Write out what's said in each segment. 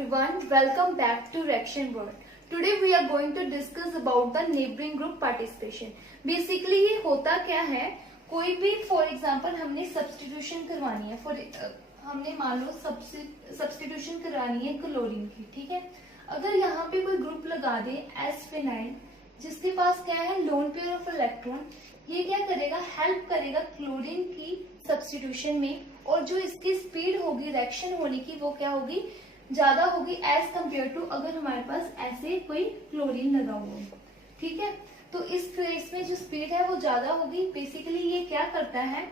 everyone, welcome back to Reaction World. Today we are going to discuss about the neighboring group participation. Basically ये होता क्या है, कोई भी फॉर एग्जांपल हमने सब्स्टिट्यूशन करवानी है, हमने मान लो सब्स्टिट्यूशन करवानी है क्लोरीन की, ठीक है। अगर यहाँ पे कोई ग्रुप लगा दे एस फिनाइल जिसके पास क्या है लोन पेयर ऑफ इलेक्ट्रॉन, ये क्या करेगा, हेल्प करेगा क्लोरीन की सब्स्टिट्यूशन में, और जो इसकी स्पीड होगी रिएक्शन होने की वो क्या होगी, ज्यादा होगी एज कम्पेयर टू अगर हमारे पास ऐसे कोई क्लोरीन लगा हुआ हो, ठीक है। तो इस केस में जो स्पीड है वो ज्यादा होगी। बेसिकली ये क्या करता है,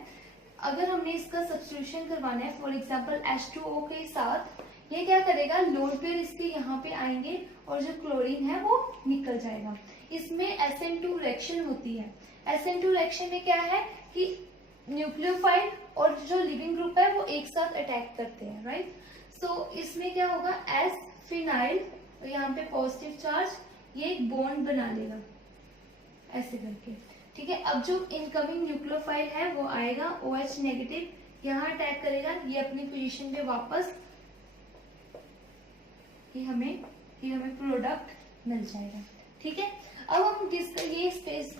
अगर हमने इसका सब्स्टिट्यूशन करवाना है फॉर एग्जाम्पल H2O के साथ, ये क्या करेगा, लोन पेयर इसके यहाँ पे आएंगे और जो क्लोरीन है वो निकल जाएगा। इसमें SN2 रिएक्शन होती है। SN2 रिएक्शन में क्या है कि न्यूक्लियोफाइल और जो लिविंग ग्रुप है वो एक साथ अटैक करते हैं, राइट। सो इसमें क्या होगा, एस फिनाइल यहाँ पे पॉजिटिव चार्ज, ये एक बॉन्ड बना लेगा ऐसे करके, ठीक है। अब जो इनकमिंग न्यूक्लियोफाइल है वो आएगा OH नेगेटिव, यहाँ अटैक करेगा, ये अपनी पोजीशन पे वापस, ये हमें प्रोडक्ट मिल जाएगा, ठीक है। अब हम ये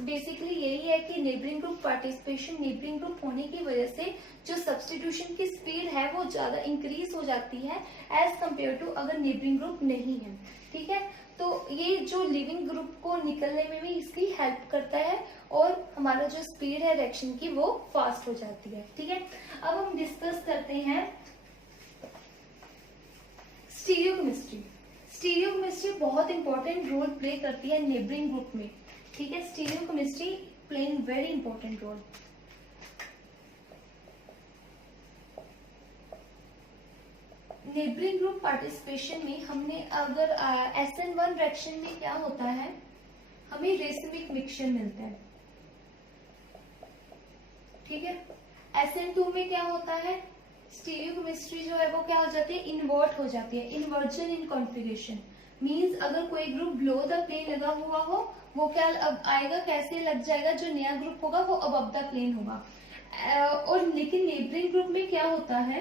बेसिकली यही है कि neighbouring group participation, neighbouring group होने की वजह से जो सब्स्टिट्यूशन की स्पीड है वो ज्यादा इंक्रीज हो जाती है एज कम्पेयर टू अगर नेबरिंग ग्रुप नहीं है, ठीक है। तो ये जो लिविंग ग्रुप को निकलने में भी इसकी हेल्प करता है और हमारा जो स्पीड है रिएक्शन की वो फास्ट हो जाती है, ठीक है। अब हम डिस्कस करते हैं स्टीरियोकेमिस्ट्री। स्टीरियोकेमिस्ट्री बहुत इंपॉर्टेंट रोल प्ले करती है नेबरिंग ग्रुप में, ठीक है। Stereochemistry playing very important role. Neighbouring group participation में हमने अगर SN1 रिएक्शन में क्या होता है, हमें रेसिमिक मिक्सचर मिलता है, ठीक है। SN2 में क्या होता है, स्टीरियोकेमिस्ट्री जो है वो क्या हो जाती है, इन्वर्ट हो जाती है। इन्वर्जन इन कॉन्फ़िगरेशन मींस अगर कोई ग्रुप बिलो द प्लेन लगा हुआ हो वो क्या अब आएगा, कैसे लग जाएगा, जो नया ग्रुप होगा वो अबव द प्लेन होगा। और लेकिन नेबरिंग ग्रुप में क्या होता है,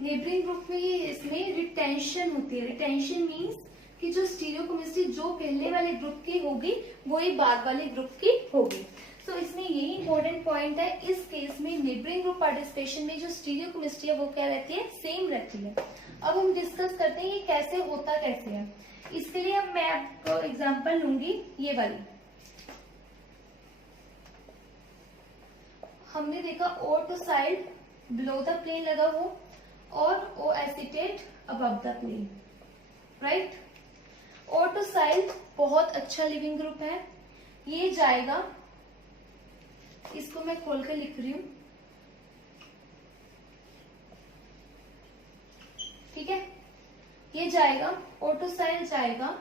नेबरिंग ग्रुप में इसमें रिटेंशन होती है। रिटेंशन मींस कि जो स्टीरियोकेमिस्ट्री जो पहले वाले ग्रुप की होगी वो ही बाद वाले ग्रुप की होगी। सो इसमें यही इंपॉर्टेंट पॉइंट है, इस केस में नेबरिंग ग्रुप पार्टिसिपेशन में जो स्टीरियोकेमिस्ट्री है वो क्या रहती है, सेम रहती है। अब हम डिस्कस करते हैं ये कैसे होता कैसे है। इसके लिए अब मैं आपको एग्जांपल लूंगी ये वाली। हमने देखा O two side below the plane लगा हो और O acetate above the plane, right. O two side बहुत अच्छा लिविंग ग्रुप है, ये जाएगा, इसको मैं खोल कर लिख रही हूं, ठीक है। ये जाएगा ऑटोसाइल जाएगा,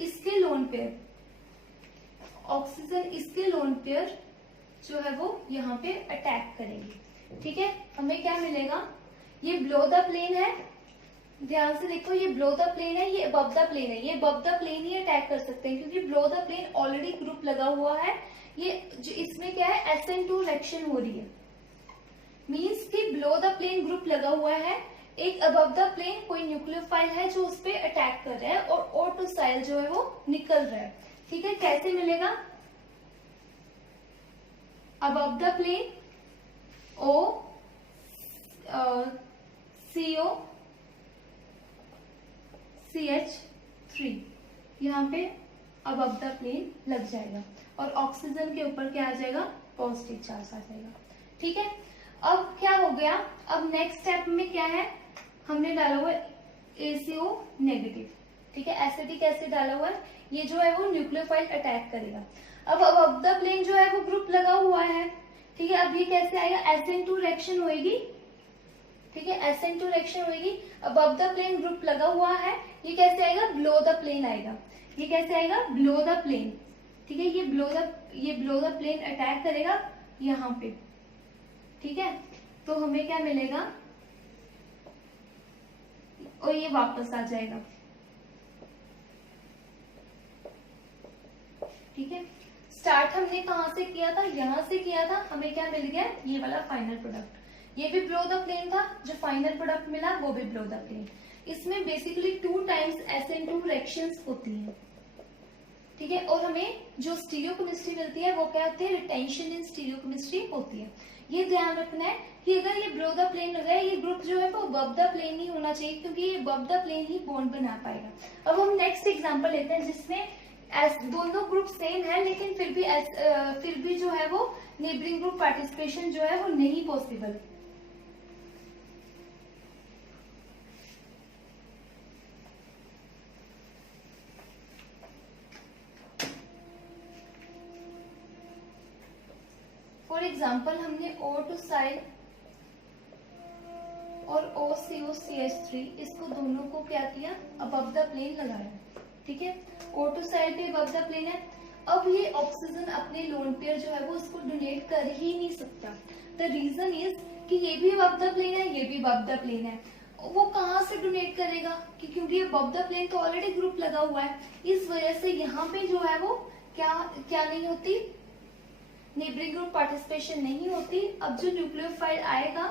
इसके लोन पेयर ऑक्सीजन, इसके लोन पेयर जो है वो यहाँ पे अटैक करेंगे, ठीक है। हमें क्या मिलेगा, ये बिलो द प्लेन है, ध्यान से देखो, ये बिलो द प्लेन है, ये अबव द प्लेन है, ये अबव द प्लेन ही अटैक कर सकते हैं क्योंकि below the plane already group लगा हुआ है। ये जो इसमें क्या है, SN2 रिएक्शन हो रही है, मींस कि बिलो द प्लेन ग्रुप लगा हुआ है, एक अबव द प्लेन कोई न्यूक्लियोफाइल है जो उस पे अटैक कर रहा है और ऑटोसाइल जो है वो निकल रहा है, ठीक है। कैसे मिलेगा, above the plane O CO CH3 यहाँ पे अबव द प्लेन लग जाएगा और ऑक्सीजन के ऊपर क्या आ जाएगा, पॉजिटिव चार्ज आ जाएगा, ठीक है। अब क्या हो गया, अब नेक्स्ट स्टेप में क्या है, हमने डाला हुआ ACO नेगेटिव, ठीक है, एसिटिक एसिड डाला हुआ है, ये जो है वो न्यूक्लियोफाइल अटैक करेगा। अब अबव द प्लेन जो है वो ग्रुप लगा हुआ है, ठीक है। अब ये कैसे आएगा, SN2 रिएक्शन होएगी, ठीक है, SN2 रिएक्शन होएगी, अबव द प्लेन ग्रुप लगा हुआ है, ये कैसे आएगा, बिलो द प्लेन आएगा, ये कैसे आएगा, बिलो द प्लेन, ठीक है। ये बिलो द प्लेन अटैक करेगा यहाँ पे, ठीक है। तो हमें क्या मिलेगा, और ये वापस आ जाएगा, ठीक है। स्टार्ट हमने कहाँ से किया था, यहाँ से किया था, हमें क्या मिल गया, ये वाला फाइनल प्रोडक्ट। ये भी बिलो द प्लेन था, जो फाइनल प्रोडक्ट मिला वो भी बिलो द प्लेन। इसमें बेसिकली 2 टाइम्स SN2 रिएक्शंस होती हैं, ठीक है। और हमें जो स्टीरियोकेमिस्ट्री मिलती है वो क्या होती है, रिटेंशन इन स्टीरियोकेमिस्ट्री होती है। ये ध्यान रखना है कि अगर ये बिलो द प्लेन हो गया, ये ग्रुप जो है वो अबव द प्लेन ही होना चाहिए, क्योंकि ये अबव द प्लेन ही बॉन्ड बना पाएगा। अब हम नेक्स्ट एग्जांपल लेते हैं जिसमें दोनों ग्रुप सेम है, लेकिन फिर भी जो है वो नेबरिंग ग्रुप पार्टिसिपेशन जो है वो नहीं पॉसिबल। फॉर एग्जाम्पल हमने O2 साइड और OCOCH3 इसको दोनों को क्या किया, अबव द प्लेन लगाया, ठीक है। O2 साइड पे अबव द प्लेन है। अब ये ऑक्सीजन अपने लोन पेयर जो है वो इसको डोनेट कर ही नहीं सकता। द रीजन इज कि ये भी अबव द प्लेन है, ये भी अबव द प्लेन है। वो कहाँ से डोनेट करेगा, कि क्योंकि अबव द प्लेन तो ऑलरेडी ग्रुप लगा हुआ है, इस वजह से यहाँ पे जो है वो क्या नहीं होती, नेबरिंग ग्रुप पार्टिसिपेशन नहीं होती। अब जो न्यूक्लियोफाइल आएगा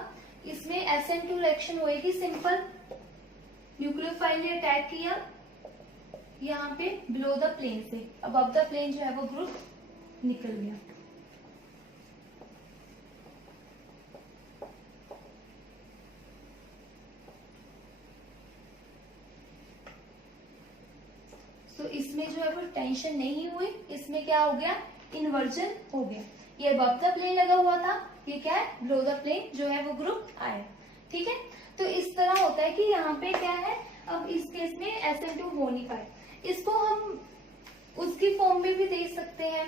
इसमें SN2 रिएक्शन होएगी सिंपल। न्यूक्लियोफाइल ने अटैक किया यहाँ पे बिलो द प्लेन से, अबव द प्लेन जो है वो ग्रुप निकल गया। तो इसमें जो है वो टेंशन नहीं हुई, इसमें क्या हो गया, इन्वर्जन हो गया। ये अबव द प्लेन लगा हुआ था, ये क्या है, बिलो द प्लेन जो है वो ग्रुप आया, ठीक है। तो इस तरह होता है कि यहाँ पे क्या है, अब इस केस में SN2 हो नहीं पाए। इसको हम उसकी फॉर्म में भी देख सकते हैं,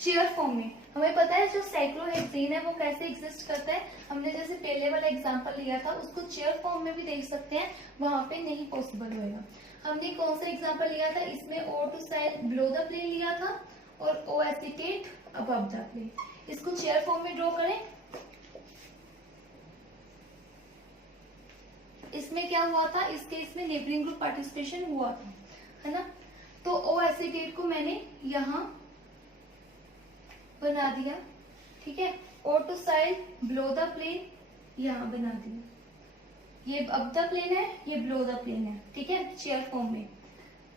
चेयर फॉर्म में। हमें पता है जो साइक्लोहेक्सेन है वो कैसे एग्जिस्ट करता है, हमने जैसे पहले वाला एग्जांपल लिया था, उसको चेयर फॉर्म में भी देख सकते हैं, वहां पे नहीं पॉसिबल होएगा। हमने कौन सा एग्जांपल लिया था, इसमें O2 side below the plane लिया था और O acetate above the plane. इसको चेयर फॉर्म में ड्रॉ करें। इसमें क्या हुआ था, इस केस में नेबरिंग ग्रुप पार्टिसिपेशन हुआ था, है ना। तो O एसीटेट को मैंने यहाँ बना दिया, ठीक है। O2 side below the plane यहाँ बना दिया, ये अबव द प्लेन है, ये बिलो द प्लेन है, ठीक है। चेयर फॉर्म में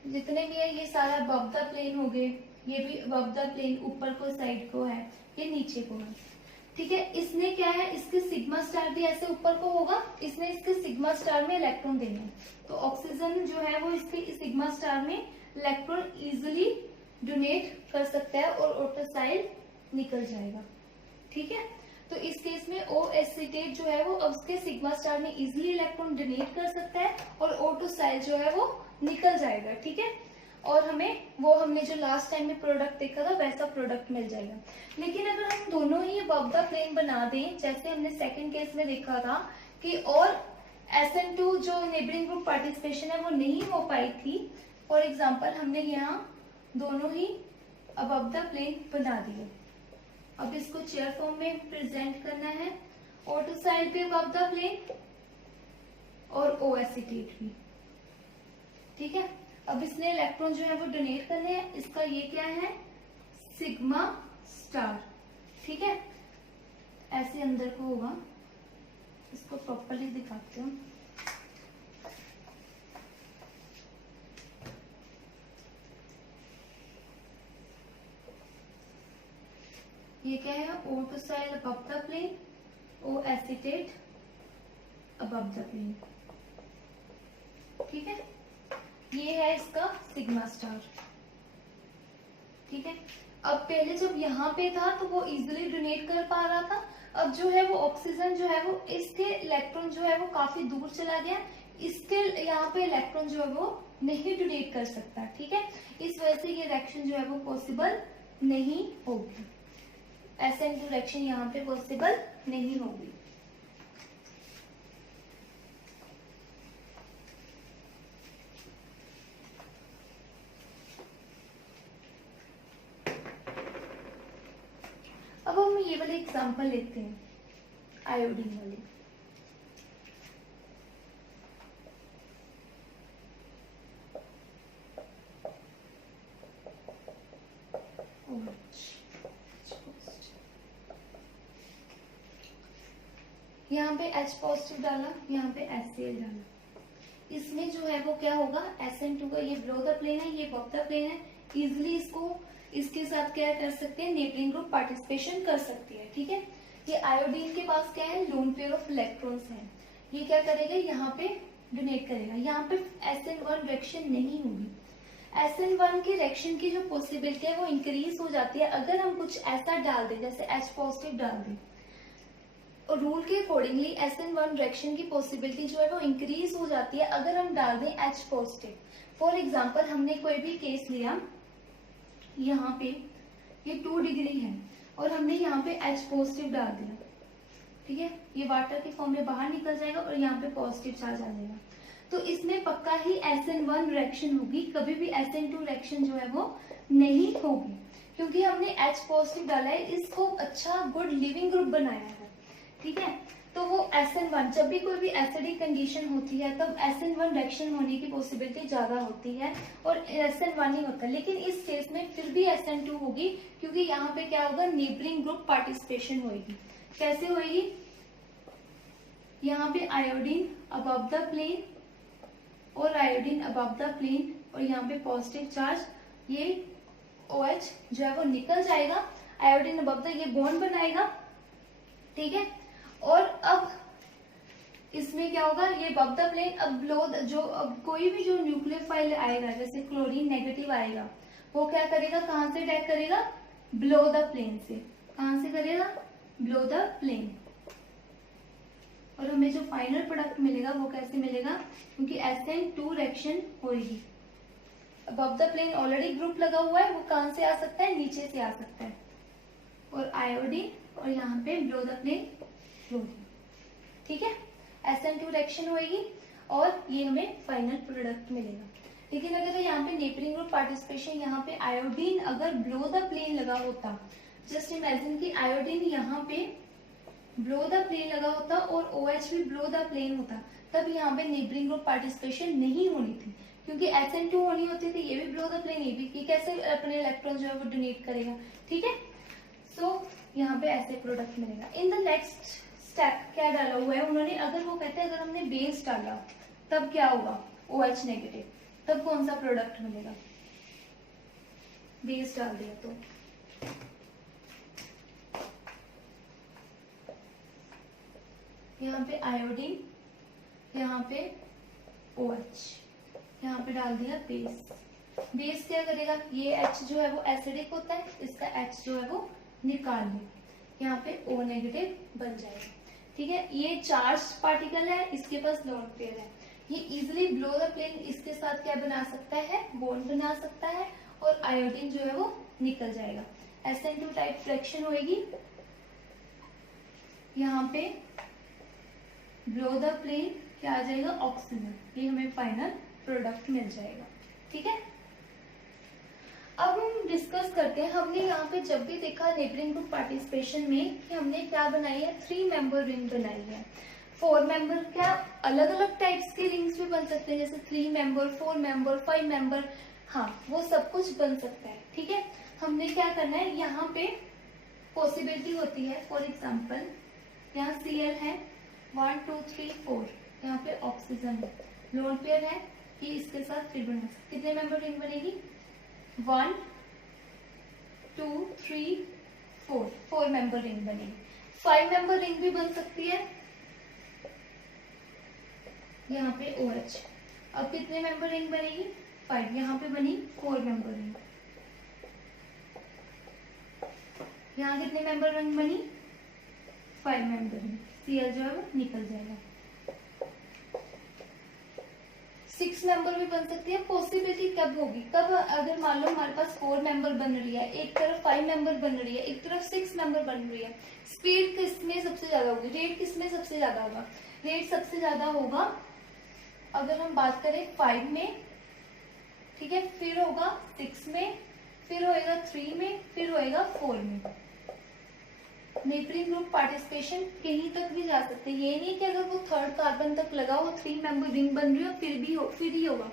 जितने भी है ये सारा अबव द प्लेन हो गए, ये भी अबव द प्लेन ऊपर को साइड को है, ये नीचे को है, ठीक है। इसने क्या है, इसके सिग्मा स्टार भी ऐसे ऊपर को होगा, इसने इसके सिग्मा स्टार में इलेक्ट्रॉन देने हैं, तो ऑक्सीजन जो है वो इसके सिग्मा स्टार में इलेक्ट्रॉन इजिली डोनेट कर सकता है और ऑटोसाइल निकल जाएगा, ठीक है। तो इस केस में O एसीटेट जो है वो अब उसके सिग्मा स्टार में इजिली इलेक्ट्रॉन डोनेट कर सकता है और ऑटोसाइल जो है वो निकल जाएगा, ठीक है। और हमने जो लास्ट टाइम में प्रोडक्ट देखा था वैसा प्रोडक्ट मिल जाएगा। लेकिन अगर हम दोनों ही अबव द प्लेन बना दें, जैसे हमने सेकंड केस में देखा था कि और SN2 जो नेबरिंग ग्रुप पार्टिसिपेशन है वो नहीं हो पाई थी, फॉर एग्जाम्पल हमने यहाँ दोनों ही अबव द प्लेन बना दिए। अब इसको चेयर फॉर्म में प्रेजेंट करना है, O2 साइड पे अबव द प्लेन और O एसीटेट भी, ठीक है। अब इसने इलेक्ट्रॉन जो है वो डोनेट करने हैं, इसका ये क्या है, सिग्मा स्टार, ठीक है। ऐसे अंदर को होगा, इसको प्रॉपर्ली दिखाते हैं। ये क्या है, O2 side above the plane, O acetate above the plane, ठीक है। ये है इसका सिग्मा स्टार, ठीक है। अब पहले जब यहाँ पे था तो वो इजिली डोनेट कर पा रहा था, अब जो है वो ऑक्सीजन जो है वो इसके इलेक्ट्रॉन जो है वो काफी दूर चला गया, इसके यहाँ पे इलेक्ट्रॉन जो है वो नहीं डोनेट कर सकता, ठीक है। इस वजह से ये रिएक्शन जो है वो पॉसिबल नहीं होगी, SN2 रिएक्शन यहाँ पे पॉसिबल नहीं होगी। अब हम ये वाले एग्जांपल लेते हैं, आयोडीन वाले। यहाँ पे H पॉजिटिव डाला, यहाँ पे HCl डाला, इसमें जो है वो क्या होगा, SN2 का ये बिलो द प्लेन है, ये अबव द प्लेन है, इजिली इसके साथ क्या कर सकते हैं, नेबरिंग ग्रुप पार्टिसिपेशन कर सकती है। ठीक है, ये आयोडीन के पास क्या है, लोन पेयर ऑफ इलेक्ट्रॉन्स है, ये क्या करेगा, यहाँ पे डोनेट करेगा, यहाँ पे SN1 रिएक्शन नहीं होगी। SN1 की रिएक्शन की जो पॉसिबिलिटी है वो इंक्रीज हो जाती है अगर हम कुछ ऐसा डाल दें, जैसे H पॉजिटिव डाल दें, और रूल के अकॉर्डिंगली SN1 रिएक्शन की पॉसिबिलिटी जो है वो इंक्रीज हो जाती है अगर हम डाल दें H पॉजिटिव। फॉर एग्जांपल हमने कोई भी केस लिया, यहाँ पे ये 2 डिग्री है और हमने यहाँ पे H पॉजिटिव डाल दिया, ठीक है, ये वाटर के फॉर्म में बाहर निकल जाएगा और यहाँ पे पॉजिटिव चार्ज आ जाएगा, तो इसमें पक्का ही SN1 रिएक्शन होगी, कभी भी SN2 रिएक्शन जो है वो नहीं होगी, क्योंकि हमने H पॉजिटिव डाला है, इसको अच्छा गुड लिविंग ग्रुप बनाया है। ठीक है, तो वो SN1, जब भी कोई भी एसिडिक कंडीशन होती है तब SN1 रिएक्शन होने की पॉसिबिलिटी ज्यादा होती है और SN1 ही होता है, लेकिन इस केस में फिर भी SN2 होगी, क्योंकि यहाँ पे क्या होगा, नेबरिंग ग्रुप पार्टिसिपेशन होगी। कैसे होगी, यहाँ पे आयोडीन अबव द प्लेन और आयोडीन अबव द प्लेन और यहाँ पे पॉजिटिव चार्ज, ये OH जो है वो निकल जाएगा, आयोडीन अबव द ये बॉन्ड बनाएगा। ठीक है, और अब इसमें क्या होगा, ये अबव द प्लेन, अब कोई भी जो न्यूक्लियोफाइल आएगा, जैसे क्लोरीन नेगेटिव आएगा, वो क्या करेगा, कहां से अटैक करेगा, बिलो द प्लेन से। कहां से करेगा, बिलो द प्लेन, और हमें जो फाइनल प्रोडक्ट मिलेगा वो कैसे मिलेगा, क्योंकि SN2 रिएक्शन होगी। Above the plane already group लगा हुआ है, वो कहां से आ सकता है, नीचे से आ सकता है, और आयोडीन और यहाँ पे बिलो द प्लेन क्लोरीन। ठीक है, SN2 रिएक्शन होगी और ये हमें फाइनल प्रोडक्ट मिलेगा। लेकिन अगर यहाँ पे नेबरिंग ग्रुप पार्टिसिपेशन, यहाँ पे आयोडीन अगर बिलो द प्लेन लगा होता, जस्ट इमेजिन कि आयोडीन यहाँ पे बिलो द प्लेन लगा होता और OH भी बिलो द प्लेन होता, तब यहाँ पे नेबरिंग ग्रुप पार्टिसिपेशन नहीं होनी थी, क्योंकि SN2 होनी होती थी, ये भी बिलो द प्लेन, ये भी, कि कैसे अपने इलेक्ट्रॉन जो है वो डोनेट करेगा। ठीक है, सो यहाँ पे ऐसे प्रोडक्ट मिलेगा। इन द नेक्स्ट स्टेप क्या डाला हुआ है उन्होंने, अगर वो कहते हैं अगर हमने बेस डाला तब क्या होगा, OH नेगेटिव, तब कौन सा प्रोडक्ट मिलेगा, बेस डाल दिया तो यहाँ पे आयोडीन, यहाँ पे OH, यहाँ पे डाल दिया बेस। बेस क्या करेगा, ये H जो है वो एसिडिक होता है, इसका H जो है वो निकाल ले, यहाँ पे O नेगेटिव बन जाएगा। ठीक है, ये चार्ज पार्टिकल है, इसके पास लोन पेयर है, ये इजिली बिलो द प्लेन इसके साथ क्या बना सकता है, बॉन्ड बना सकता है, और आयोडीन जो है वो निकल जाएगा। SN2 टाइप रिएक्शन होगी, यहाँ पे बिलो द प्लेन क्या आ जाएगा, ऑक्सीजन, ये हमें फाइनल प्रोडक्ट मिल जाएगा। ठीक है, अब हम डिस्कस करते हैं, हमने यहाँ पे जब भी देखा नेबरिंग ग्रुप पार्टिसिपेशन में कि हमने क्या बनाई है, 3 मेंबर रिंग बनाई है। 4 मेंबर क्या अलग अलग टाइप्स के रिंग्स भी बन सकते हैं, जैसे 3 मेंबर, 4 मेंबर, 5 मेंबर, हाँ वो सब कुछ बन सकता है। ठीक है, हमने क्या करना है, यहाँ पे पॉसिबिलिटी होती है, फॉर एग्जाम्पल यहाँ Cl है 1 2 3 4, यहाँ पे ऑक्सीजन है, लोन पेयर है, ये इसके साथ फिर बना सकते, कितने मेंबर रिंग बनेगी, 1 2 3 4, 4 मेंबर रिंग बनेगी। 5 मेंबर रिंग भी बन सकती है, यहाँ पे OH, अब कितने मेंबर रिंग बनेगी, 5, यहाँ पे बनी 4 मेंबर रिंग, यहाँ कितने मेंबर रिंग बनी, 5 मेंबर रिंग, Cl जो है वो निकल जाएगा। 6 मेंबर भी बन सकती है। पॉसिबिलिटी कब होगी, कब, अगर मान लो हमारे पास 4 मेंबर बन रही है, एक तरफ 5 मेंबर बन रही है, एक तरफ 6 मेंबर बन रही है, स्पीड किसमें सबसे ज्यादा होगी, रेट किसमें सबसे ज्यादा होगा, रेट सबसे ज्यादा होगा अगर हम बात करें 5 में, ठीक है, फिर होगा 6 में, फिर होएगा 3 में, फिर होएगा 4 में। नेबरिंग ग्रुप पार्टिसिपेशन कहीं तक भी जा सकते हैं, ये नहीं कि अगर वो 3rd कार्बन तक लगा हो 3 मेंबर रिंग बन रही हो फिर ही होगा।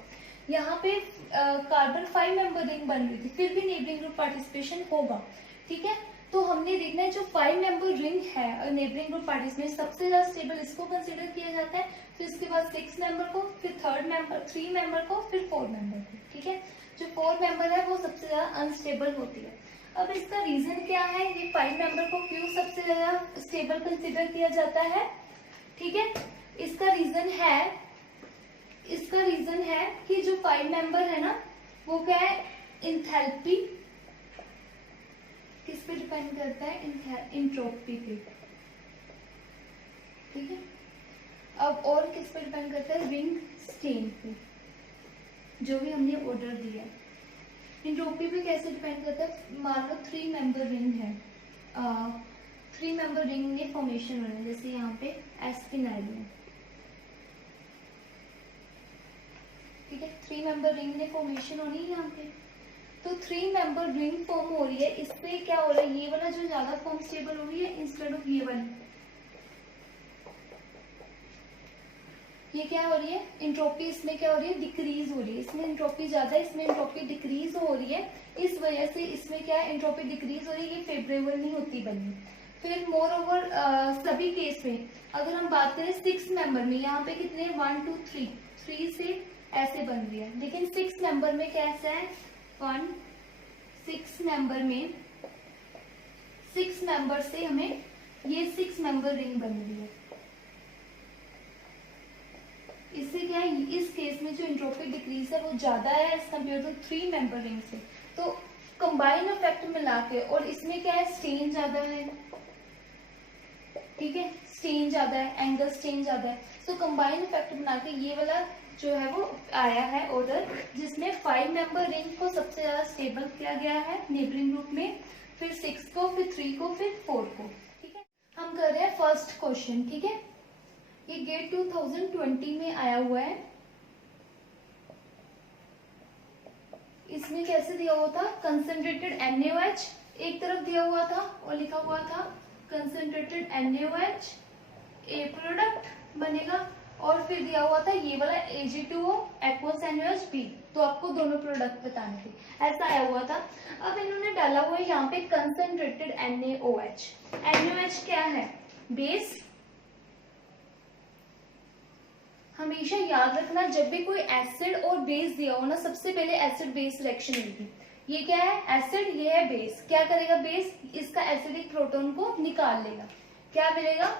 यहाँ पे कार्बन 5 मेंबर रिंग बन रही थी, फिर भी नेबरिंग ग्रुप पार्टिसिपेशन होगा। ठीक है, तो हमने देखना है जो 5 मेंबर रिंग है नेबरिंग ग्रुप पार्टीज में सबसे ज्यादा स्टेबल इसको कंसीडर किया जाता है, फिर इसके बाद 6 मेंबर को, फिर 3 मेंबर को, फिर 4 मेंबर को। ठीक है, जो 4 मेंबर है वो सबसे ज्यादा अनस्टेबल होती है। अब इसका रीजन क्या है, ये 5 मेंबर को क्यों सबसे ज्यादा स्टेबल कंसीडर किया जाता है? ठीक है, इसका रीजन है कि जो 5 मेंबर है ना वो क्या है, इंथैल्पी किस पे डिपेंड करता है, इंट्रोपी पे। ठीक है, अब और किस पे डिपेंड करता है, रिंग स्टेन पे, जो भी हमने ऑर्डर दिया है। इंट्रोपी पे कैसे डिपेंड करता है, मान लो 3 मेंबर रिंग है, 3 मेंबर रिंग में फॉर्मेशन हो रहा है, जैसे यहाँ पे एस्पिनाइल में। ठीक है, 3 मेंबर रिंग में फॉर्मेशन होनी है यहाँ पे, तो 3 मेंबर रिंग फॉर्म हो रही है, इससे क्या हो रहा है, ये वाला जो ज्यादा फॉर्म स्टेबल हो रही है इंस्टेड ऑफ ये वाली, ये क्या हो रही है, इंट्रोपी इसमें क्या हो रही है, डिक्रीज हो रही है। इसमें इंट्रोपी ज्यादा है, इसमें इंट्रोपी डिक्रीज हो रही है, इस वजह से इसमें क्या है, इंट्रोपी डिक्रीज हो रही है, ये फेवरेबल नहीं होती बननी। फिर मोर ओवर सभी केस में अगर हम बात करें 6 मेंबर में, यहाँ पे कितने 1 2 3 से ऐसे बन रही है, लेकिन 6 मेंबर में कैसा है 6 मेंबर में 6 मेंबर से हमें ये 6 मेंबर रिंग बन रही है। इससे क्या है, इस केस में जो इंट्रोपी डिक्रीज है वो ज्यादा है as compare to 3 member ring से। तो कंबाइन इफेक्ट मिला के, और इसमें क्या है, स्टेन ज्यादा है। ठीक है, स्टेन ज्यादा है, एंगल स्टेन ज्यादा है, तो कंबाइन इफेक्ट बना के ये वाला जो है वो आया है ऑर्डर, जिसमें 5 मेंबर रिंग को सबसे ज्यादा स्टेबल किया गया है नेबरिंग ग्रुप में, फिर 6 को, फिर 3 को, फिर 4 को। ठीक है, हम कर रहे हैं फर्स्ट क्वेश्चन। ठीक है, ये गेट 2020 में आया हुआ है। इसमें कैसे दिया हुआ था, कंसंट्रेटेड NaOH एक तरफ दिया हुआ था और लिखा हुआ था कंसंट्रेटेड NaOH, ए प्रोडक्ट बनेगा, और फिर दिया हुआ था ये वाला Ag2O एक्वस NaOH B, तो आपको दोनों प्रोडक्ट बताने थे, ऐसा आया हुआ था। अब इन्होंने डाला हुआ है यहाँ पे कंसंट्रेटेड NaOH। NaOH क्या है, बेस। हमेशा याद रखना, जब भी कोई एसिड और बेस दिया हो ना, सबसे पहले एसिड बेस रिएक्शन होगी। ये क्या है, एसिड, ये है बेस। क्या करेगा बेस, इसका एसिडिक प्रोटॉन को निकाल लेगा, क्या मिलेगा,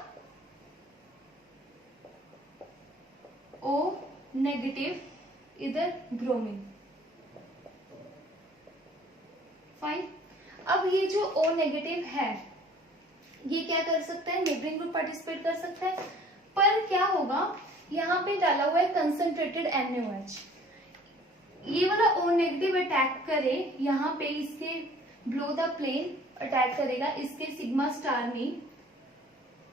O नेगेटिव, इधर ब्रोमीन। फाइन, अब ये जो O नेगेटिव है ये क्या कर सकता है, नेबरिंग ग्रुप पार्टिसिपेट कर सकता है, पर क्या होगा, यहाँ पे डाला हुआ है कंसंट्रेटेड NaOH, ये वाला O नेगेटिव अटैक करे यहाँ पे, इसके बिलो द प्लेन अटैक करेगा इसके सिग्मा स्टार में।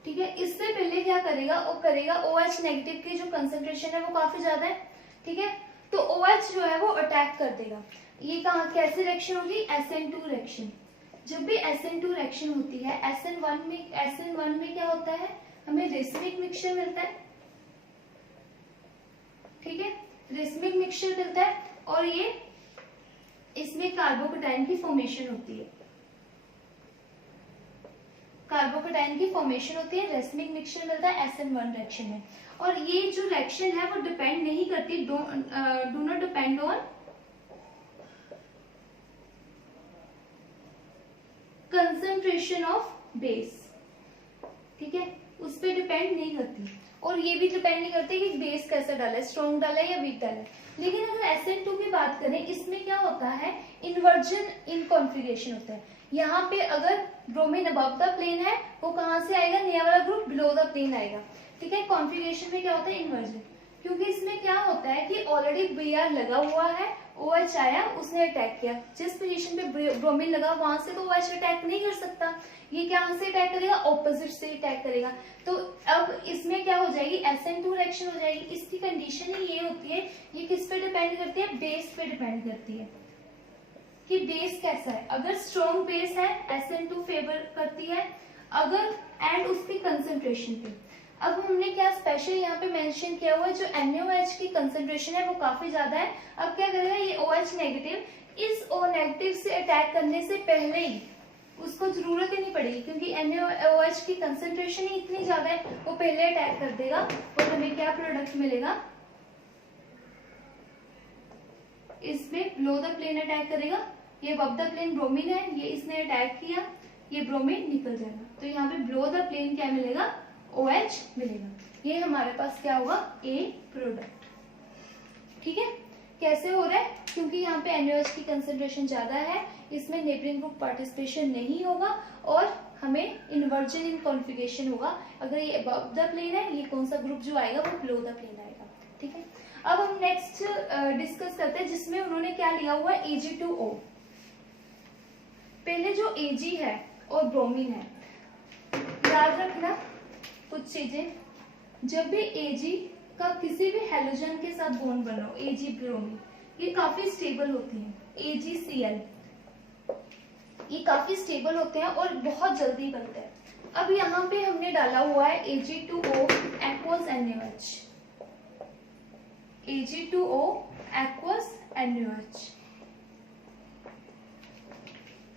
ठीक है, इससे पहले क्या करेगा, वो करेगा OH नेगेटिव की जो कंसंट्रेशन है वो काफी ज्यादा है। ठीक है, तो OH जो है वो अटैक कर देगा। ये कहाँ कैसे रिएक्शन होगी, SN2 रिएक्शन। जब भी SN2 रिएक्शन होती है, SN1 में क्या होता है, हमें रेसमिक मिक्सचर मिलता है। ठीक है, रेसमिक मिक्सचर मिलता है, और ये इसमें कार्बोकेटाइन की फॉर्मेशन होती है, कार्बोकेटाइन की फॉर्मेशन होती है, रेसमिक मिक्सचर मिलता है SN1 रिएक्शन में। और ये जो रिएक्शन है वो डिपेंड नहीं करती, do not depend on concentration of base. ठीक है, उस पर डिपेंड नहीं करती, और ये भी डिपेंड नहीं करती कि बेस कैसे डाला है, स्ट्रॉन्ग डाला है या वीक डाला है। लेकिन अगर SN2 की बात करें, इसमें क्या होता है, इन्वर्जन इन कॉन्फिगरेशन होता है। यहाँ पे अगर ब्रोमीन अबव द प्लेन है, वो कहाँ से आएगा, नया वाला ग्रुप बिलो द प्लेन आएगा। ठीक है, कॉन्फिगरेशन में क्या होता है, इन्वर्जन, क्योंकि इसमें क्या होता है कि ऑलरेडी Br लगा हुआ है, OH आया, उसने अटैक किया, जिस पोजीशन पे ब्रोमीन लगा वहां से तो OH अटैक नहीं कर सकता, ये क्या से अटैक करेगा, ऑपोजिट से अटैक करेगा। तो अब इसमें क्या हो जाएगी, SN2 रिएक्शन हो जाएगी। इसकी कंडीशन ही ये होती है, ये किस पे डिपेंड करती है, बेस पे डिपेंड करती है कि बेस कैसा है। अगर स्ट्रॉन्ग बेस है SN2 फेवर करती है, अगर एंड उसकी कंसंट्रेशन पे। अब हमने क्या स्पेशल यहाँ पे मेंशन किया हुआ है, जो NaOH की कंसंट्रेशन है वो काफी ज्यादा है। अब क्या करेगा, ये OH नेगेटिव इस O नेगेटिव से अटैक करने से पहले ही उसको जरूरत ही नहीं पड़ेगी, क्योंकि NaOH की कंसेंट्रेशन ही इतनी ज्यादा है, वो पहले अटैक कर देगा और हमें क्या प्रोडक्ट मिलेगा, इसमें बिलो द प्लेन अटैक करेगा, ये अबव द प्लेन ब्रोमीन है, ये इसने अटैक किया, ये ब्रोमीन निकल जाएगा, तो यहाँ पे बिलो द प्लेन क्या मिलेगा, OH मिलेगा। ये हमारे पास क्या होगा, A प्रोडक्ट। ठीक है, कैसे हो रहा है, क्योंकि यहाँ पे NaOH की कंसेंट्रेशन ज्यादा है, इसमें नेबरिंग ग्रुप पार्टिसिपेशन नहीं होगा और हमें इन्वर्जन इन कॉन्फिगरेशन होगा। अगर ये अबव द प्लेन है, ये कौन सा ग्रुप जो आएगा वो बिलो द प्लेन आएगा। ठीक है, अब हम नेक्स्ट डिस्कस करते हैं, जिसमें उन्होंने क्या लिया हुआ है, Ag2O। पहले जो Ag है और ब्रोमीन है, याद रखना कुछ चीजें, जब भी Ag का किसी भी हैलोजन के साथ बॉन्ड बनो, Ag ब्रोमीन, ये काफी स्टेबल होती हैं, AgCl, ये काफी स्टेबल होते हैं और बहुत जल्दी बनते हैं। अब यहाँ पे हमने डाला हुआ है Ag2O aqueous NaOH, Ag2O aqueous NaOH।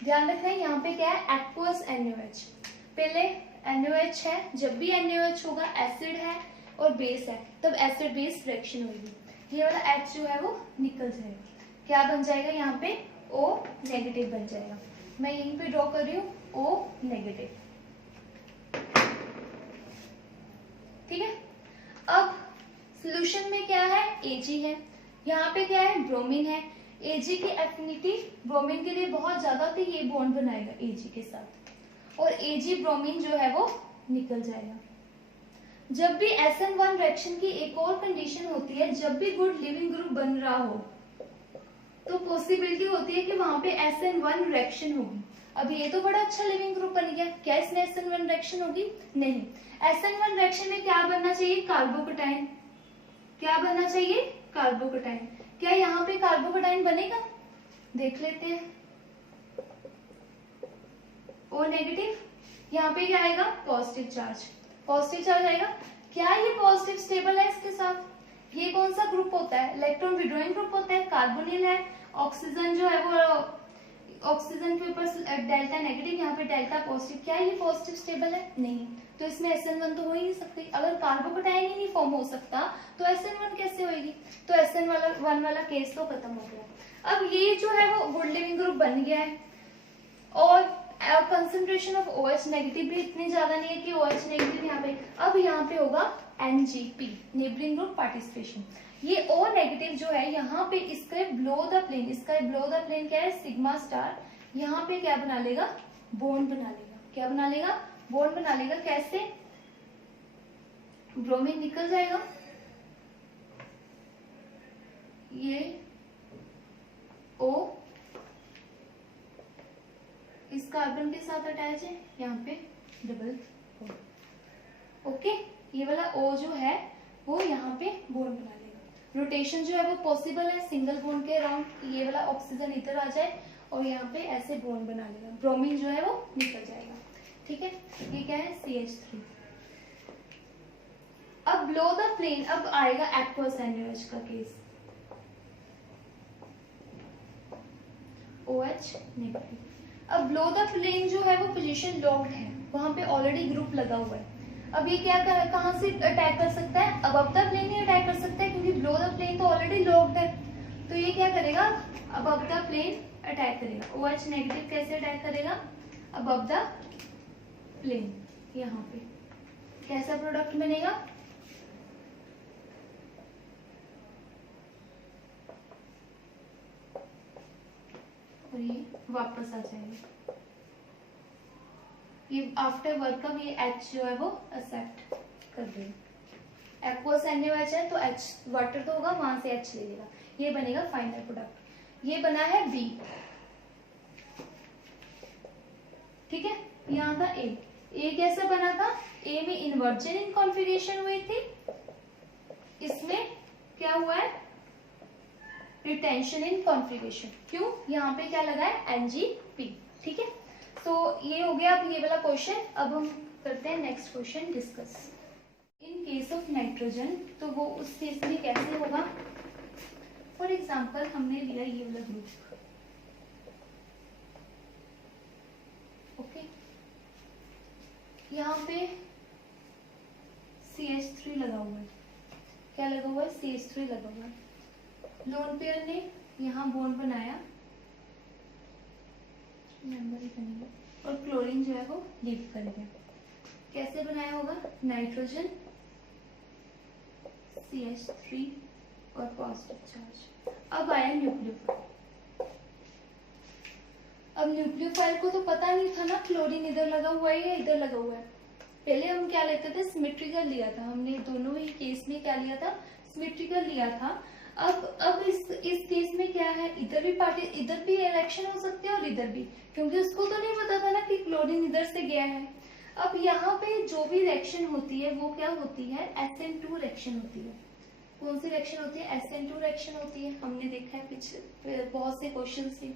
ध्यान रखना है यहाँ पे क्या है, aqueous NaOH। पहले NaOH है, जब भी NaOH होगा एसिड है और बेस है, तब एसिड बेस रिएक्शन होगी, ये वाला H जो है वो निकल जाएगा, क्या बन जाएगा यहाँ पे, O नेगेटिव बन जाएगा। मैं यहीं पे ड्रॉ कर रही हूँ O नेगेटिव। ठीक है, अब सोल्यूशन में क्या है, Ag है, यहाँ पे क्या है, ब्रोमीन है, Ag की एफिनिटी ब्रोमीन के लिए बहुत ज्यादा होती है, ये बॉन्ड बनाएगा Ag के साथ और Ag ब्रोमीन जो है वो निकल जाएगा। जब भी SN1 रिएक्शन की एक और कंडीशन होती है, जब भी गुड लिविंग ग्रुप बन रहा हो तो पॉसिबिलिटी होती है कि वहां पे SN1 रिएक्शन होगी। अब ये तो बड़ा अच्छा लिविंग ग्रुप बन गया, क्या इसमें SN1 रिएक्शन होगी, नहीं। SN1 रिएक्शन में क्या बनना चाहिए, कार्बोकटाइन, क्या बनना चाहिए, कार्बोकटाइन। क्या यहाँ पे कार्बोकटाइन बनेगा, देख लेते हैं, O नेगेटिव, यहाँ पे क्या आएगा, पॉजिटिव चार्ज, पॉजिटिव चार्ज आएगा। क्या ये पॉजिटिव स्टेबल है इसके साथ, ये कौन सा ग्रुप होता है, इलेक्ट्रॉन विड्रॉइंग ग्रुप होता है, कार्बोनिल है, ऑक्सीजन जो है वो ऑक्सीजन के ऊपर डेल्टा नेगेटिव, यहाँ पे डेल्टा पॉजिटिव, क्या ये पॉजिटिव स्टेबल है, नहीं, तो इसमें SN1 तो हो ही नहीं सकती। अगर कार्बोकटाइन ही नहीं फॉर्म हो सकता तो SN1 कैसे होगी, तो SN1 वाला केस तो खत्म हो गया। अब ये जो है वो गुड लिविंग ग्रुप बन गया है और कंसेंट्रेशन ऑफ OH नेगेटिव भी इतनी ज्यादा नहीं है कि OH नेगेटिव यहाँ पे, अब यहाँ पे होगा NGP, नेबरिंग ग्रुप पार्टिसिपेशन। ये O नेगेटिव जो है यहाँ पे इसका बिलो द प्लेन, इसका बिलो द प्लेन क्या है, सिग्मा स्टार, यहाँ पे क्या बना लेगा, बॉन्ड बना लेगा, क्या बना लेगा, बॉन्ड बना लेगा। कैसे, ब्रोमीन निकल जाएगा, ये O इस कार्बन के साथ अटैच है, यहाँ पे डबल ओके, ये वाला O जो है वो यहाँ पे बॉन्ड बना लेगा। रोटेशन जो है वो पॉसिबल है सिंगल बॉन्ड के अराउंड, ये वाला ऑक्सीजन इधर आ जाए और यहाँ पे ऐसे बॉन्ड बना लेगा, ब्रोमीन जो है वो निकल जाएगा। ठीक है, ये क्या है, CH3। अब बिलो द प्लेन, अब आएगा एक्वस NaOH का केस, OH नेगेटिव। अब बिलो द प्लेन जो है वो पोजीशन लॉक्ड है, वहां पे ऑलरेडी ग्रुप लगा हुआ है। अब ये क्या कहां से अटैक कर सकता है, अबव द प्लेन ही अटैक कर सकता है, क्योंकि बिलो द प्लेन तो ऑलरेडी लॉक्ड है। तो ये क्या करेगा, अबव द प्लेन अटैक करेगा। OH नेगेटिव कैसे अटैक करेगा, अबव द प्लेन, यहाँ पे कैसा प्रोडक्ट बनेगा, और ये वापस आ जाएगा, ये आफ्टर वर्क का ये H जो है वो एक्सेप्ट कर देगा। एक्वस NaOH है तो H वाटर तो होगा, वहां से H ले लेगा, ये बनेगा फाइनल प्रोडक्ट। ये बना है B, ठीक है, यहाँ था A कैसा बना था, A में इन्वर्जन इन कॉन्फ़िगरेशन हुई थी, इसमें क्या हुआ है, रिटेंशन इन कॉन्फ़िगरेशन। क्यों, यहाँ पे क्या लगा है, NGP। ठीक है, तो ये हो गया अब ये वाला क्वेश्चन। अब हम करते हैं next question discuss. In case of nitrogen, तो वो उस केस में कैसे होगा, फॉर एग्जांपल हमने लिया ये वाला ग्रुप, यहाँ पे CH3 लगा हुआ है, क्या लगा हुआ है, CH3 लगा हुआ है। लोन पेयर ने यहाँ बॉन्ड बनाया, नंबर ही बनेगा, और क्लोरीन जो है वो लीव कर गया। कैसे बनाया होगा, नाइट्रोजन CH3 और पॉजिटिव चार्ज। अब आया न्यूक्लियोफाइल। अब न्यूक्लियोफाइल को तो पता नहीं था ना क्लोरीन इधर लगा हुआ है या इधर लगा हुआ है। पहले हम क्या लेते थे, सिमेट्रिकल लिया था हमने, दोनों ही केस में क्या लिया था, सिमेट्रिकल लिया था। अब इस केस में क्या है, इधर भी रिएक्शन हो सकती है और इधर भी, क्योंकि उसको तो नहीं पता था ना कि क्लोरीन इधर से गया है। अब यहाँ पे जो भी रिएक्शन होती है वो क्या होती है, SN2 रिएक्शन होती है। कौन सी रिएक्शन होती है, SN2 रिएक्शन होती है। हमने देखा है पिछले बहुत से क्वेश्चन से।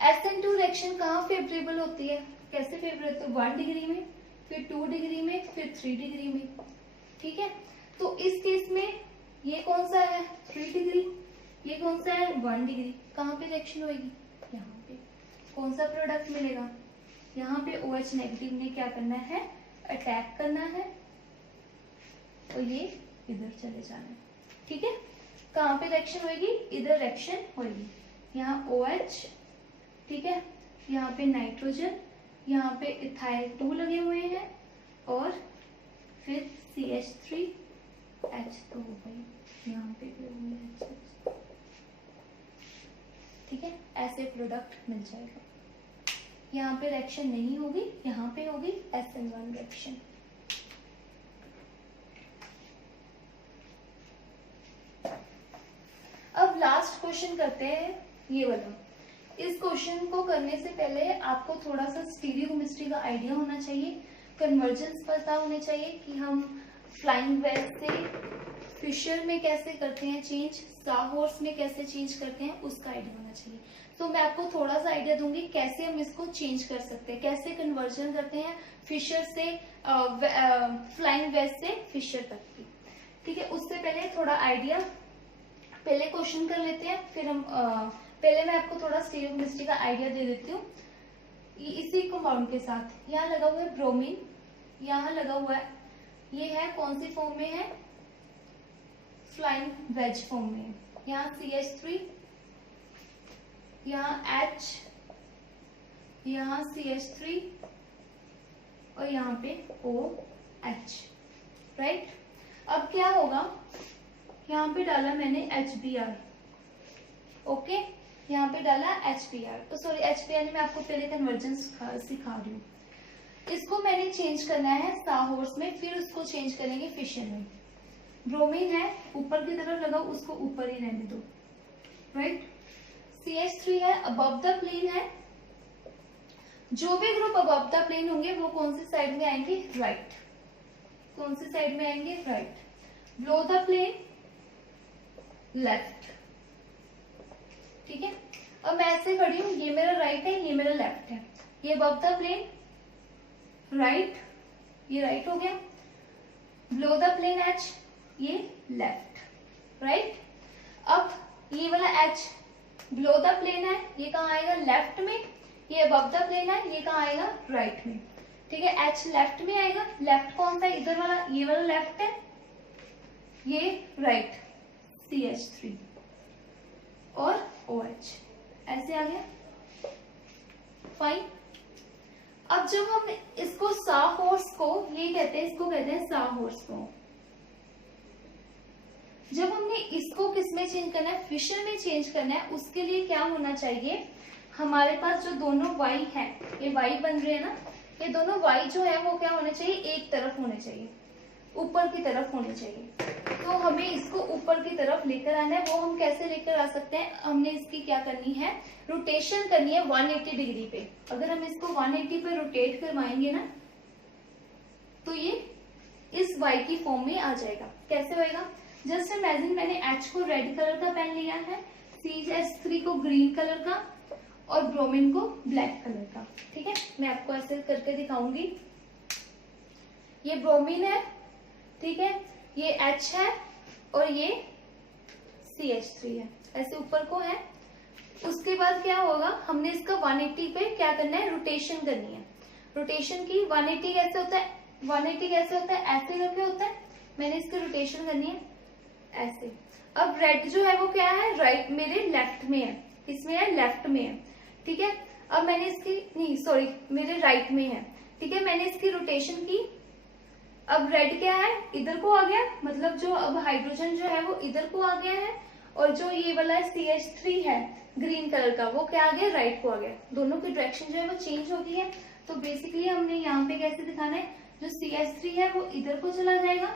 SN2 रिएक्शन कहाँ फेवरेबल होती है, कैसे फेवरेबल, तो 1 डिग्री में, फिर 2 डिग्री में, फिर 3 डिग्री में। ठीक है, तो इस केस में ये कौन सा है, 3 डिग्री, ये कौन सा है, 1 डिग्री। कहाँ पे रिएक्शन होगी, यहाँ पे। कौन सा प्रोडक्ट मिलेगा, यहाँ पे OH नेगेटिव ने क्या करना है, अटैक करना है, और ये इधर चले जाना है। ठीक है, कहाँ पे रिएक्शन होगी, इधर रिएक्शन होगी। यहाँ OH, ठीक है, यहाँ पे नाइट्रोजन, यहाँ पे इथाइल 2 लगे हुए हैं, और फिर CH3H तो हो गई, यहाँ पे भी हो गया। ठीक है, ऐसे प्रोडक्ट मिल जाएगा। यहाँ पे रिएक्शन नहीं होगी, यहाँ पे होगी SN1 रिएक्शन। अब लास्ट क्वेश्चन करते हैं, ये वाला। इस क्वेश्चन को करने से पहले आपको थोड़ा सा स्टीरियोकेमिस्ट्री का आइडिया होना चाहिए, कन्वर्जेंस पता होने चाहिए कि हम फ्लाइंग वेल से फिशर में कैसे करते हैं चेंज, साहॉर्स में कैसे चेंज करते हैं, उसका आइडिया होना चाहिए। तो मैं आपको थोड़ा सा आइडिया दूंगी कैसे हम इसको चेंज कर सकते हैं, कैसे कन्वर्जन करते हैं फिशर से फ्लाइंग वेल से फिशर तक की। ठीक है, उससे पहले थोड़ा आइडिया, पहले क्वेश्चन कर लेते हैं, फिर हम पहले मैं आपको थोड़ा स्टीरियोकेमिस्ट्री का आइडिया दे देती हूँ। इसी कंपाउंड के साथ यहाँ लगा हुआ है ब्रोमीन, यहाँ लगा हुआ है, ये है कौन सी फॉर्म में है, फ्लाइंग वेज फॉर्म में। यहाँ CH3, यहाँ H, यहाँ CH3, और यहाँ पे OH, राइट। अब क्या होगा, यहाँ पे डाला मैंने HBr, ओके, यहाँ पे डाला HBr, तो सॉरी HBr ने मैं आपको पहले कन्वर्जेंस सिखा रही हूँ। इसको मैंने चेंज करना है साहॉर्स में, फिर उसको चेंज करेंगे फिशर में। ब्रोमीन है ऊपर की तरफ लगा, उसको ऊपर ही रहने दो, राइट। CH3 है अबव द प्लेन है, जो भी ग्रुप अबव द प्लेन होंगे वो कौन सी साइड में आएंगे, राइट। कौन सी साइड में आएंगे, right. Below the plane, left. ठीक है, अब मैं ऐसे खड़ी हूं, ये मेरा राइट है, ये मेरा लेफ्ट है, ये अबव द प्लेन राइट, ये राइट हो गया। बिलो द प्लेन H, ये लेफ्ट, राइट। अब ये वाला H बिलो द प्लेन है, ये कहाँ आएगा, लेफ्ट में। ये अबव द प्लेन है, ये कहाँ आएगा, राइट में। ठीक है, H लेफ्ट में आएगा। लेफ्ट कौन सा, इधर वाला, ये वाला लेफ्ट है, ये राइट, CH3 और OH, ऐसे आ गया, फाइन। अब जब हम इसको साहॉर्स को, ये कहते हैं, इसको कहते हैं साहॉर्स को। जब हमने इसको किस में चेंज करना है, फिशर में चेंज करना है, उसके लिए क्या होना चाहिए, हमारे पास जो दोनों Y है, ये Y बन रहे हैं ना, ये दोनों Y जो है वो क्या होने चाहिए, एक तरफ होने चाहिए, ऊपर की तरफ होने चाहिए। तो हमें इसको ऊपर की तरफ लेकर आना है। वो हम कैसे लेकर आ सकते हैं, हमने इसकी क्या करनी है, रोटेशन करनी है 180 डिग्री पे। अगर हम इसको 180 पे रोटेट करवाएंगे ना, तो ये इस Y की फॉर्म में आ जाएगा। कैसे होएगा, जस्ट इमेजिन मैंने H को रेड कलर का पेन लिया है, CH3 को ग्रीन कलर का और ब्रोमीन को ब्लैक कलर का। ठीक है, मैं आपको ऐसे करके दिखाऊंगी। ये ब्रोमीन है, ठीक है, ये H है और ये CH3 है, ऐसे ऊपर को है। उसके बाद क्या होगा, हमने इसका 180 पे क्या करना है, रोटेशन करनी है। रोटेशन की 180 कैसे होता है, 180 कैसे होता है, ऐसे करके होता है, मैंने इसकी रोटेशन करनी है ऐसे। अब रेड जो है वो क्या है, राइट मेरे लेफ्ट में है, इसमें है लेफ्ट में है, ठीक है। अब मैंने इसकी नहीं सॉरी मेरे राइट में है, ठीक है, मैंने इसकी रोटेशन की। अब रेड क्या है, इधर को आ गया, मतलब जो अब हाइड्रोजन जो है वो इधर को आ गया है, और जो ये वाला CH3 है ग्रीन कलर का वो क्या आ गया, राइट को आ गया। दोनों की डायरेक्शन जो है वो चेंज हो गई है। तो बेसिकली हमने यहाँ पे कैसे दिखाना है, जो CH3 है वो इधर को चला जाएगा,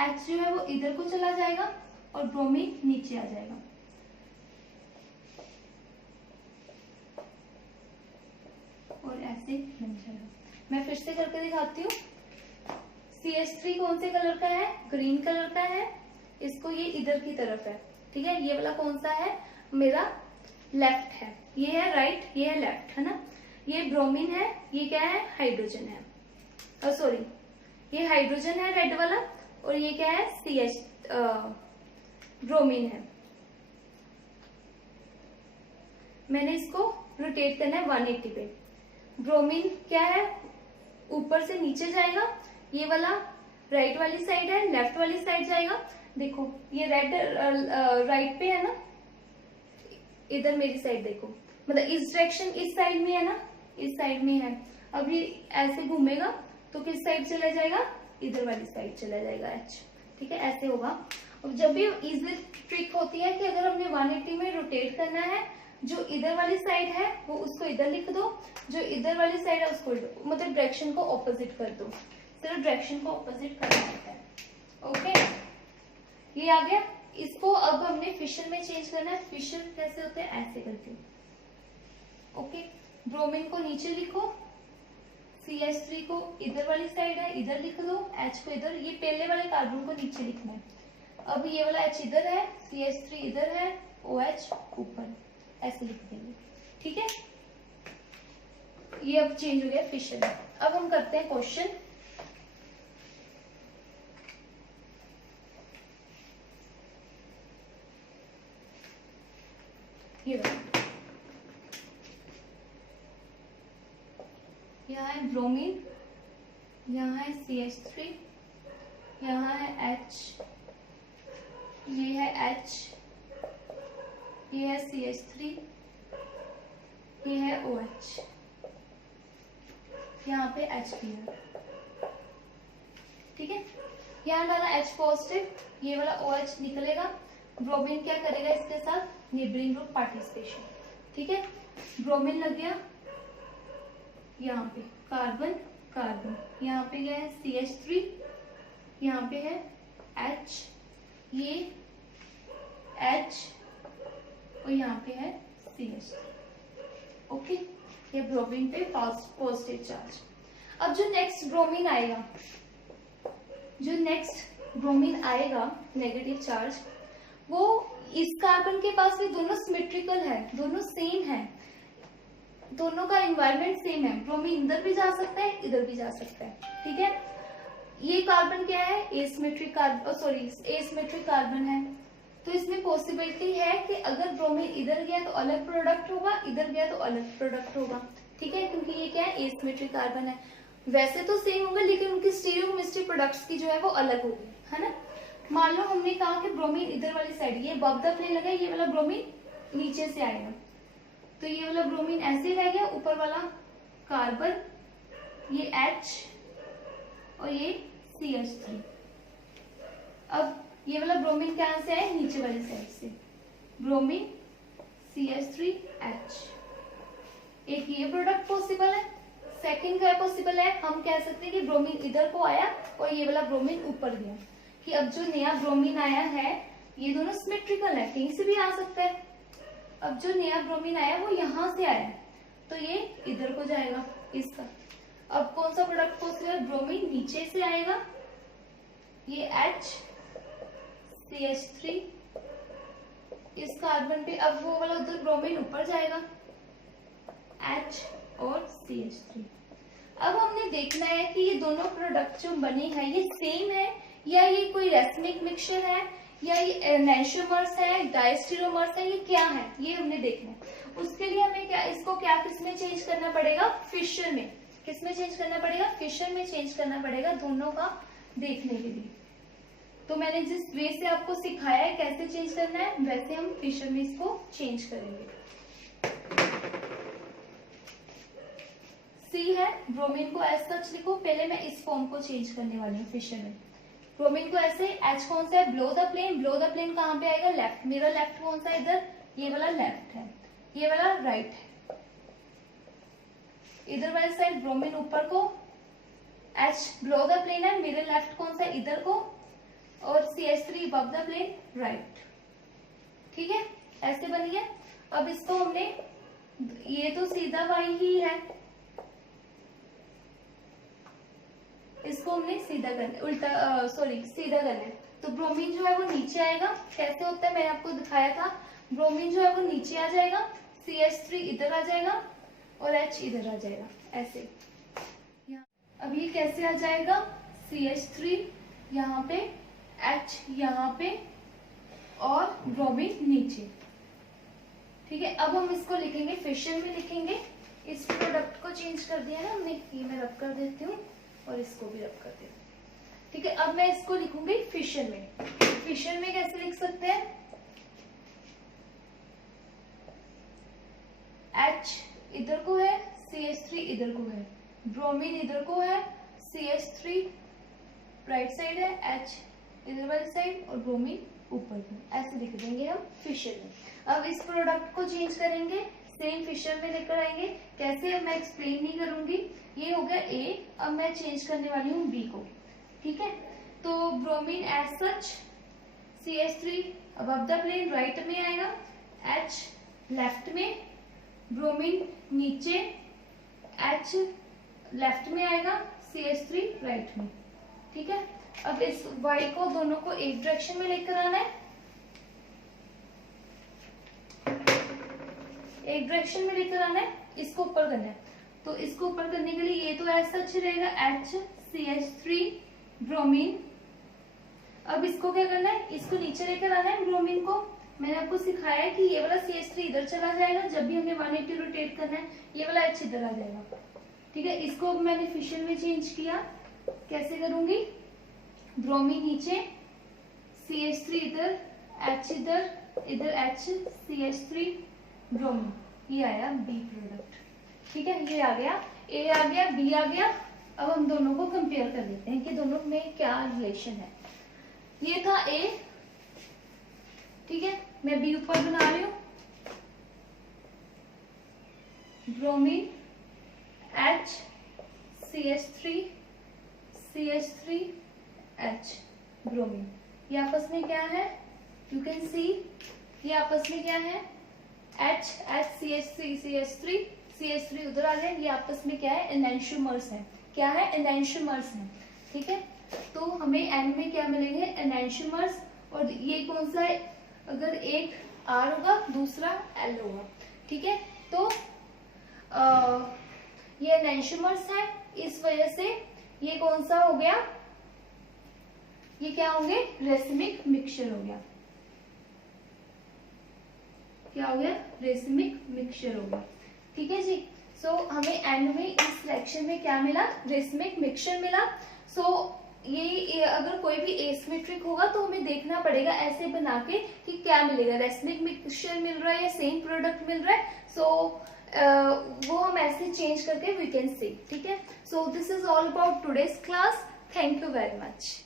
H जो है वो इधर को चला जाएगा, और ब्रोमीन नीचे आ जाएगा। और ऐसे बन जाएगा। मैं फिर से करके दिखाती हूँ। CH3 कौन से कलर का है, ग्रीन कलर का है, इसको ये इधर की तरफ है, ठीक है। ये वाला कौन सा है, मेरा लेफ्ट है, ये है राइट, ये है लेफ्ट, है ना। ये ब्रोमीन है, ये क्या है, हाइड्रोजन है, सॉरी ये हाइड्रोजन है रेड वाला, और ये क्या है, ब्रोमीन है। मैंने इसको रोटेट करना है 180 पे। ब्रोमीन क्या है, ऊपर से नीचे जाएगा, ये वाला राइट वाली साइड है, लेफ्ट वाली साइड जाएगा। देखो ये रेड राइट पे है ना, इधर मेरी साइड देखो, मतलब इस डायरेक्शन इस साइड में है ना, इस साइड में है। अब ये ऐसे घूमेगा तो किस साइड चला जाएगा, इधर वाली साइड चला जाएगा H, ठीक है, ऐसे होगा। अब जब भी इजी ट्रिक होती है कि अगर हमने 180 में रोटेट करना है, जो इधर वाली साइड है वो उसको इधर लिख दो, जो इधर वाली साइड है उसको मतलब डायरेक्शन को ऑपोजिट कर दो, सिर्फ डायरेक्शन को ऑपोजिट करना होता है। ओके, ये आ गया। इसको अब हमने फिशर में चेंज करना है। फिशर कैसे होते हैं, ऐसे करके। ओके, ब्रोमीन को नीचे लिखो, CH3 को इधर वाली साइड है इधर लिख दो, H को इधर, ये पहले वाले कार्बन को नीचे लिखना है। अब ये वाला H इधर है, CH3 इधर है, OH ऊपर, ऐसे लिख देंगे, ठीक है। ये अब चेंज हो गया फिशर में। अब हम करते हैं क्वेश्चन। ये यहाँ है ब्रोमीन, यहाँ है CH3, यहाँ है H, ये है H, ये है CH3, ये है OH, यहाँ पे H भी है, ठीक है। यहाँ वाला H पॉजिटिव, ये वाला OH निकलेगा। ब्रोमीन क्या करेगा इसके साथ, नेबरिंग ग्रुप पार्टिसिपेशन, ठीक है। ब्रोमीन लग गया यहाँ पे, कार्बन कार्बन, यहाँ पे क्या है CH3, यहाँ पे है H, ये H, और यहाँ पे है CH3। ओके, ये ब्रोमीन पे पॉजिटिव चार्ज। अब जो नेक्स्ट ब्रोमीन आएगा, नेगेटिव चार्ज, वो इस कार्बन के पास भी दोनों सिमेट्रिकल है, दोनों सेम है, दोनों का एनवायरनमेंट सेम है। ब्रोमीन इधर भी जा सकता है, इधर भी जा सकता है, ठीक है। ये कार्बन क्या है, एसिमेट्रिक कार्बन है, तो इसमें पॉसिबिलिटी है कि अगर ब्रोमीन इधर गया तो अलग प्रोडक्ट होगा, इधर गया तो अलग प्रोडक्ट होगा, ठीक है, क्योंकि ये क्या है, एसिमेट्रिक कार्बन है। वैसे तो सेम होगा लेकिन उनकी स्टीरियोकेमिस्ट्री प्रोडक्ट्स की जो है वो अलग होगी, है ना। मान लो हमने कहा कि ब्रोमीन इधर वाली साइड, ये बब द प्लेन लगा, ये वाला ब्रोमीन नीचे से आएगा, तो ये वाला ब्रोमीन ऐसे रह गया, ऊपर वाला कार्बन, ये H और ये CH3। अब ये वाला ब्रोमीन कहाँ से आए, नीचे वाली साइड से, ब्रोमीन CH3H। एक ये प्रोडक्ट पॉसिबल है। सेकंड क्या पॉसिबल है, हम कह सकते हैं कि ब्रोमीन इधर को आया और ये वाला ब्रोमीन ऊपर गया, कि अब जो नया ब्रोमीन आया है ये दोनों सिमेट्रिकल है, कहीं से भी आ सकता है। अब जो नया ब्रोमीन आया वो यहाँ से आया, तो ये इधर को जाएगा इसका। अब कौन सा प्रोडक्ट पॉसिबल, ब्रोमीन नीचे से आएगा, ये H CH3 इस कार्बन पे, अब वो वाला उधर ब्रोमीन ऊपर जाएगा, H और CH3। अब हमने देखना है कि ये दोनों प्रोडक्ट जो बने हैं ये सेम है या ये कोई रेसमिक मिक्सचर है या ये एनेंटियोमर्स है, डायस्टेरोमर्स है, ये क्या है, ये हमने देखना है। उसके लिए हमें क्या, इसको क्या किसमें चेंज करना पड़ेगा, फिशर में। किसमें चेंज करना पड़ेगा, फिशर में चेंज करना पड़ेगा, दोनों का देखने के लिए। तो मैंने जिस वे से आपको सिखाया है कैसे चेंज करना है, वैसे हम फिशर में इसको चेंज करेंगे। सी है, ब्रोमीन को एज सच लिखो। पहले मैं इस फॉर्म को चेंज करने वाली हूँ फिशर में। ब्रोमीन को ऐसे, एच कौन सा है, below the plane. Below the plane कहाँ पे आएगा, लेफ्ट। मेरा लेफ्ट कौन सा है इधर, ये वाला लेफ्ट है, ये वाला राइट है। इधर वाली साइड ब्रोमीन ऊपर को, एच बिलो द प्लेन है, मेरे लेफ्ट कौन सा है इधर को, और CH3 above the plane right. ठीक है, ऐसे बन गया। अब इसको हमने, ये तो सीधा वाई ही है, इसको हमने सीधा करना, उल्टा सीधा करना है। तो ब्रोमीन जो है वो नीचे आएगा। कैसे होता है मैंने आपको दिखाया था। ब्रोमीन जो है वो नीचे आ जाएगा, CH3 इधर आ जाएगा और H इधर आ जाएगा, ऐसे। अब ये कैसे आ जाएगा, CH3 यहाँ पे, H यहाँ पे और ब्रोमीन नीचे। ठीक है, अब हम इसको लिखेंगे, फिशर में लिखेंगे। इस प्रोडक्ट को चेंज कर दिया ना हमने, ये मैं रब कर देती हूँ और इसको भी रब कर देती हूँ। ठीक है, अब मैं इसको लिखूंगी फिशर में। फिशर में कैसे लिख सकते हैं, H इधर को है, CH3 इधर को है, ब्रोमीन इधर को है, CH3 राइट साइड है, H इधर वाली साइड और ब्रोमीन ऊपर को, ऐसे लिख देंगे हम फिशर में। अब इस प्रोडक्ट को चेंज करेंगे, सेम फिशर में लेकर आएंगे। कैसे, अब मैं एक्सप्लेन नहीं करूंगी। ये हो गया A, अब मैं चेंज करने वाली हूँ B को। ठीक है, तो bromine as such, CH3 above the plane right में आएगा, H लेफ्ट में, ब्रोमीन नीचे, H लेफ्ट में आएगा, CH3 राइट में। ठीक है, अब इस Y को दोनों को एक डायरेक्शन में लेकर आना है, एक डायरेक्शन में लेकर आना है, इसको ऊपर करना है। तो इसको ऊपर करने के लिए ये तो ऐसा अच्छा रहेगा, H CH3 ब्रोमीन। अब इसको क्या करना है, इसको नीचे लेकर आना है ब्रोमीन को। मैंने आपको सिखाया है कि ये वाला CH3 इधर चला जाएगा, जब भी हमें 180 रोटेट करना है, ये वाला H इधर आ जाएगा। ठीक है, इसको अब मैंने फिशर में चेंज किया। कैसे करूंगी, ब्रोमीन नीचे, CH3 इधर, H इधर, इधर H CH3 ब्रोमीन, ये आया B प्रोडक्ट। ठीक है, ये आ गया, A आ गया, B आ गया। अब हम दोनों को कंपेयर कर लेते हैं कि दोनों में क्या रिलेशन है। ये था A, ठीक है, मैं B ऊपर बना रही हूँ, bromine H CH3 H bromine, ये आपस में क्या है, यू कैन सी, ये आपस में क्या है, H CH3 उधर आ गए, ये आपस में क्या है, एनेंटियोमर्स है। क्या है, एनेंटियोमर्स है। ठीक है, तो हमें N में क्या मिलेंगे, एनेंटियोमर्स। और ये कौन सा है, अगर एक R होगा दूसरा L होगा। ठीक है, तो ये एनेंटियोमर्स है, इस वजह से ये कौन सा हो गया, ये क्या होंगे, रेसिमिक मिक्सचर हो गया। क्या हो गया, रेसिमिक मिक्सचर हो गया। ठीक है जी, सो हमें N में इस रिएक्शन में क्या मिला, रेसिमिक मिक्सचर मिला। सो ये अगर कोई भी एसिमेट्रिक होगा तो हमें देखना पड़ेगा ऐसे बना के कि क्या मिलेगा, रेसिमिक मिक्सचर मिल रहा है या सेम प्रोडक्ट मिल रहा है। सो वो हम ऐसे चेंज करके वी कैन सी। ठीक है, so this is all about today's class. Thank you very much.